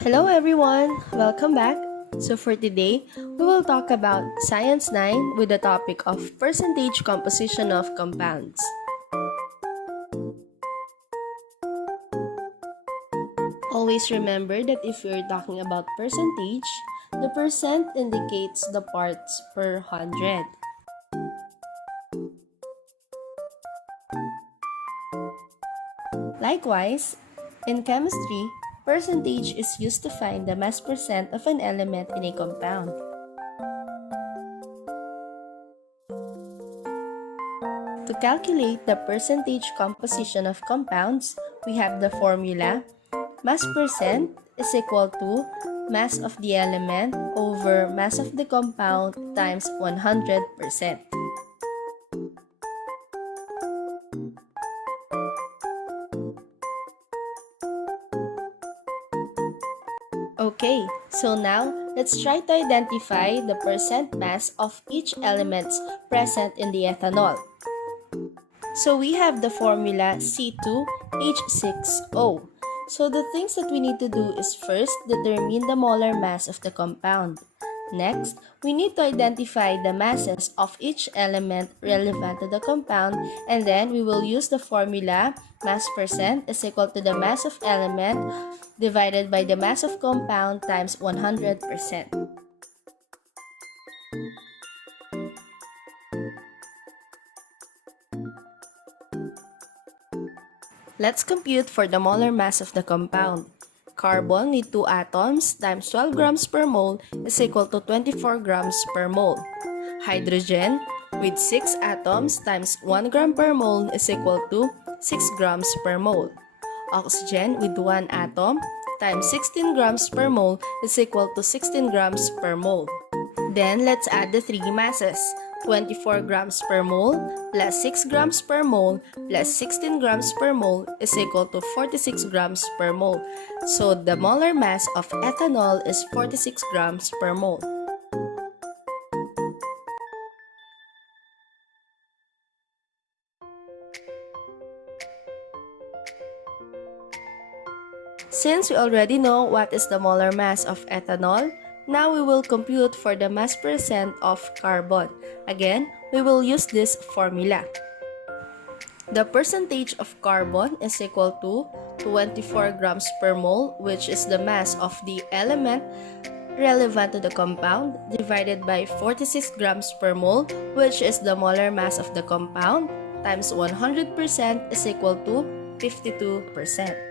Hello everyone! Welcome back! So for today, we will talk about Science 9 with the topic of percentage composition of compounds. Always remember that if you're talking about percentage, the percent indicates the parts per hundred. Likewise, in chemistry, percentage is used to find the mass percent of an element in a compound. To calculate the percentage composition of compounds, we have the formula mass percent is equal to mass of the element over mass of the compound times 100%. Okay, so now let's try to identify the percent mass of each element present in the ethanol. So we have the formula C2H6O. So the things that we need to do is first determine the molar mass of the compound. Next, we need to identify the masses of each element relevant to the compound, and then we will use the formula mass percent is equal to the mass of element divided by the mass of compound times 100%. Let's compute for the molar mass of the compound. Carbon with 2 atoms times 12 grams per mole is equal to 24 grams per mole. Hydrogen with 6 atoms times 1 gram per mole is equal to 6 grams per mole. Oxygen with 1 atom times 16 grams per mole is equal to 16 grams per mole. Then let's add the 3 masses. 24 grams per mole plus 6 grams per mole plus 16 grams per mole is equal to 46 grams per mole. So the molar mass of ethanol is 46 grams per mole. Since we already know what is the molar mass of ethanol, now we will compute for the mass percent of carbon. Again, we will use this formula. The percentage of carbon is equal to 24 grams per mole, which is the mass of the element relevant to the compound, divided by 46 grams per mole, which is the molar mass of the compound, times 100% is equal to 52%.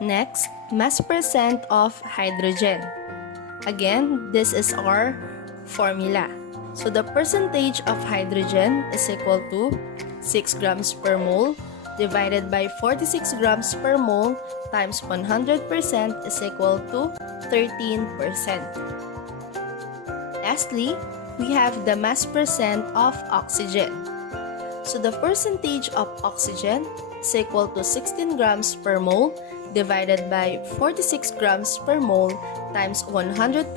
Next, mass percent of hydrogen. Again, this is our formula. So the percentage of hydrogen is equal to 6 grams per mole divided by 46 grams per mole times 100% is equal to 13%. Lastly, we have the mass percent of oxygen. So the percentage of oxygen is equal to 16 grams per mole divided by 46 grams per mole times 100%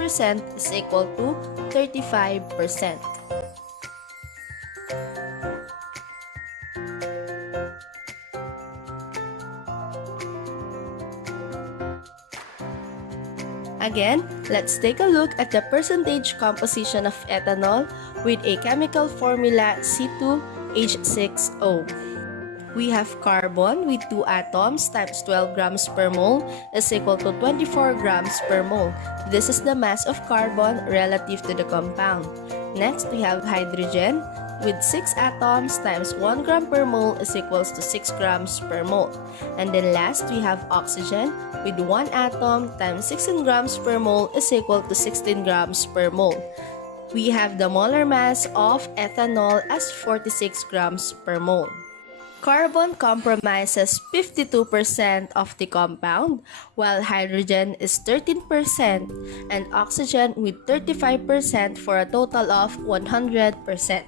is equal to 35%. Again, let's take a look at the percentage composition of ethanol with a chemical formula C2H6O. We have carbon with 2 atoms times 12 grams per mole is equal to 24 grams per mole. This is the mass of carbon relative to the compound. Next, we have hydrogen with 6 atoms times 1 gram per mole is equals to 6 grams per mole. And then last, we have oxygen with 1 atom times 16 grams per mole is equal to 16 grams per mole. We have the molar mass of ethanol as 46 grams per mole. Carbon comprises 52% of the compound, while hydrogen is 13% and oxygen with 35% for a total of 100%.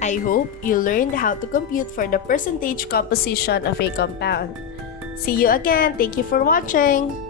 I hope you learned how to compute for the percentage composition of a compound. See you again. Thank you for watching.